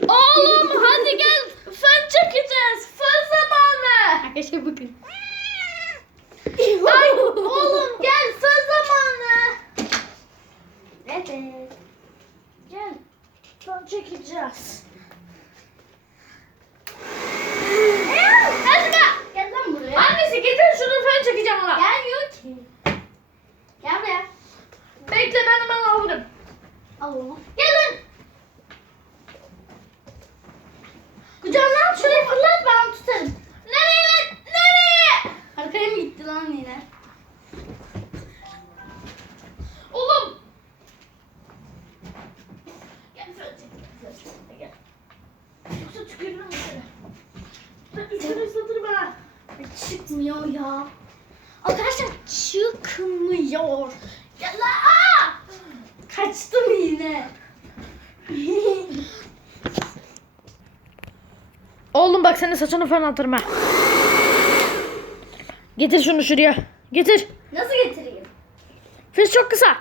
Oğlum hadi gel fön çekeceğiz. Fön zamanı. Arkadaşlar bakın. Ay oğlum gel fön zamanı. Evet. Gel fön çekeceğiz. Hadi bak. Gel lan buraya. Annesi getir şunu fön çekeceğim ona. Gelmiyor ki. Gel buraya. Bekle ben hemen alırım. Al onu. Gelin. Kucağından şuraya fırlat ben tutarım. Nereye lan? Nereye? Arkaya mı gitti lan yine? Oğlum. Gel fön çek. Gel. Yoksa tükürürüm seni. Üstünü ıslatırım ha. Çıkmıyor ya. Arkadaşlar çıkmıyor. Gel lan. Aa! Kaçtım yine. Oğlum bak senin saçını falan atırım ha. Getir şunu şuraya. Getir. Nasıl getireyim? Fes çok kısa.